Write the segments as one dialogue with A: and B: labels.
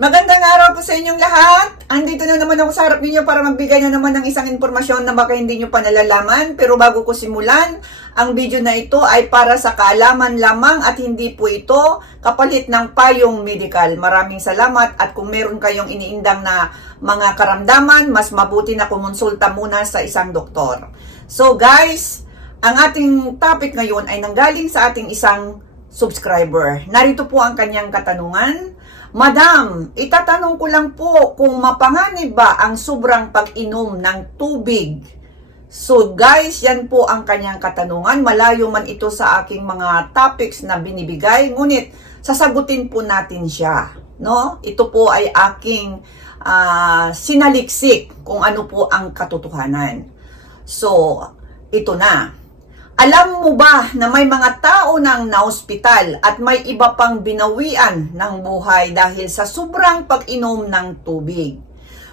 A: Magandang araw po sa inyong lahat. Andito na naman ako sa harap ninyo para magbigay na naman ng isang impormasyon na baka hindi nyo pa nalalaman. Pero bago ko simulan, ang video na ito ay para sa kaalaman lamang at hindi po ito kapalit ng payong medical. Maraming salamat at kung meron kayong iniindang na mga karamdaman, mas mabuti na kumonsulta muna sa isang doktor. So guys, ang ating topic ngayon ay nanggaling sa ating isang subscriber. Narito po ang kanyang katanungan. Madam, itatanong ko lang po kung mapanganib ba ang sobrang pag-inom ng tubig. So guys, yan po ang kanyang katanungan. Malayo man ito sa aking mga topics na binibigay, ngunit sasagutin po natin siya. No? Ito po ay aking ah, sinaliksik kung ano po ang katotohanan. So, ito na. Alam mo ba na may mga tao nang naospital at may iba pang binawian ng buhay dahil sa sobrang pag-inom ng tubig?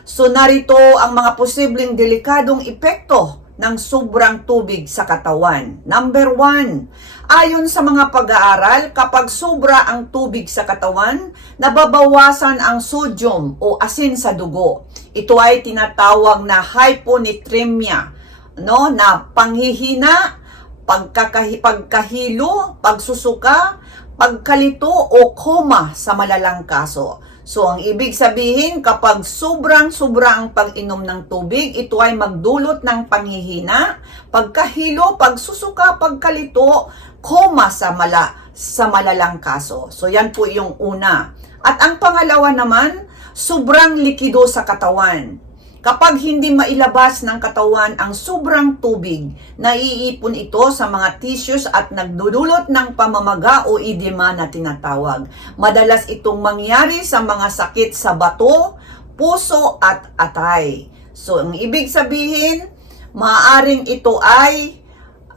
A: So narito ang mga posibleng delikadong epekto ng sobrang tubig sa katawan. Number one, ayon sa mga pag-aaral, kapag sobra ang tubig sa katawan, nababawasan ang sodium o asin sa dugo. Ito ay tinatawag na hyponatremia, no, na panghihina, pagkakahi, pagkahilo, pagsusuka, pagkalito o koma sa malalang kaso. So, ang ibig sabihin, kapag sobrang-sobra ang pag-inom ng tubig, ito ay magdulot ng panghihina, pagkahilo, pagsusuka, pagkalito, koma sa, mala, sa malalang kaso. So, yan po yung una. At ang pangalawa naman, sobrang likido sa katawan. Kapag hindi mailabas ng katawan ang sobrang tubig, naiipon ito sa mga tissues at nagdudulot ng pamamaga o edema na tinatawag. Madalas itong mangyari sa mga sakit sa bato, puso at atay. So, ang ibig sabihin, maaaring ito ay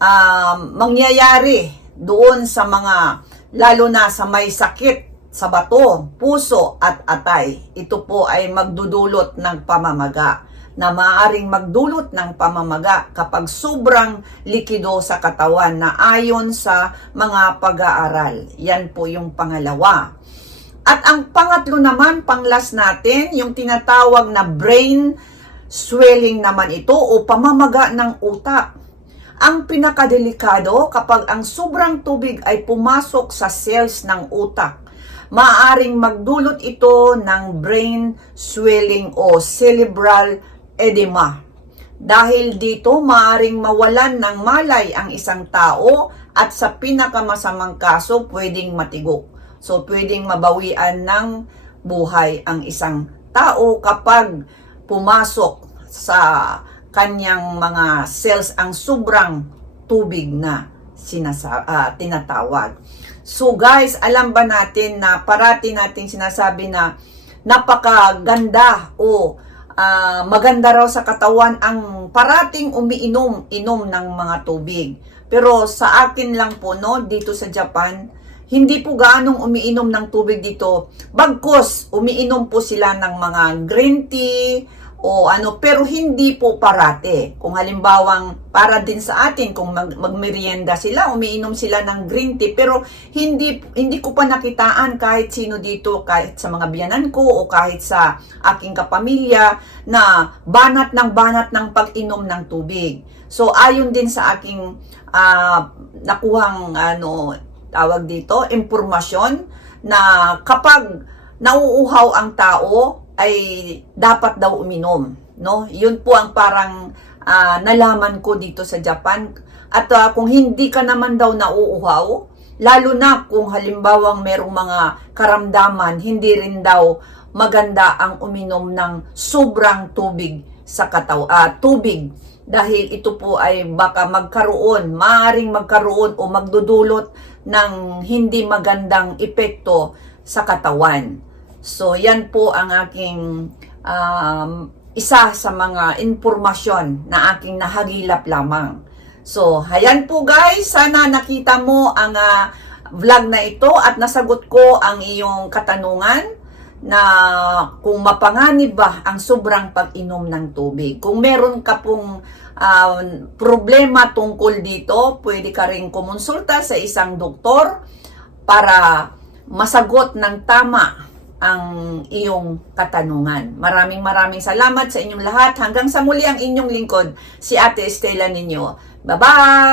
A: um, mangyayari doon sa mga, lalo na sa may sakit sa bato, puso at atay. Ito po ay magdudulot ng pamamaga na maaaring magdulot ng pamamaga kapag sobrang likido sa katawan na ayon sa mga pag-aaral. Yan po yung pangalawa. At ang pangatlo naman, panglas natin, yung tinatawag na brain swelling naman ito o pamamaga ng utak. Ang pinakadelikado kapag ang sobrang tubig ay pumasok sa cells ng utak maaring magdulot ito ng brain swelling o cerebral edema. Dahil dito, maaring mawalan ng malay ang isang tao at sa pinakamasamang kaso, pwedeng matigok. So, pwedeng mabawian ng buhay ang isang tao kapag pumasok sa kanyang mga cells ang sobrang tubig na sinasa, ah, tinatawag. So guys, alam ba natin na parati nating sinasabi na napakaganda o ah, maganda raw sa katawan ang parating umiinom-inom ng mga tubig. Pero sa akin lang po no, dito sa Japan, hindi po gaanong umiinom ng tubig dito. Bagkos, umiinom po sila ng mga green tea, o ano, pero hindi po parate. Kung halimbawang para din sa atin, kung mag, magmerienda sila, umiinom sila ng green tea, pero hindi, hindi ko pa nakitaan kahit sino dito, kahit sa mga biyanan ko o kahit sa aking kapamilya, na banat ng banat ng pag-inom ng tubig. So, ayon din sa aking ah, nakuhang ano, tawag dito, impormasyon na kapag nauuhaw ang tao, ay dapat daw uminom, no? Yun po ang parang ah, nalaman ko dito sa Japan. At ah, kung hindi ka naman daw nauuhaw, lalo na kung halimbawang merong mga karamdaman, hindi rin daw maganda ang uminom ng sobrang tubig sa kataw ah, tubig dahil ito po ay baka magkaroon, maaring magkaroon o magdudulot ng hindi magandang epekto sa katawan. So, yan po ang aking um, isa sa mga impormasyon na aking nahagilap lamang. So, hayan po guys, sana nakita mo ang ah, vlog na ito at nasagot ko ang iyong katanungan na kung mapanganib ba ang sobrang pag-inom ng tubig. Kung meron ka pong ah, problema tungkol dito, pwede ka rin kumonsulta sa isang doktor para masagot ng tama ang iyong katanungan. Maraming maraming salamat sa inyong lahat. Hanggang sa muli ang inyong lingkod, si Ate Estela ninyo. Bye-bye!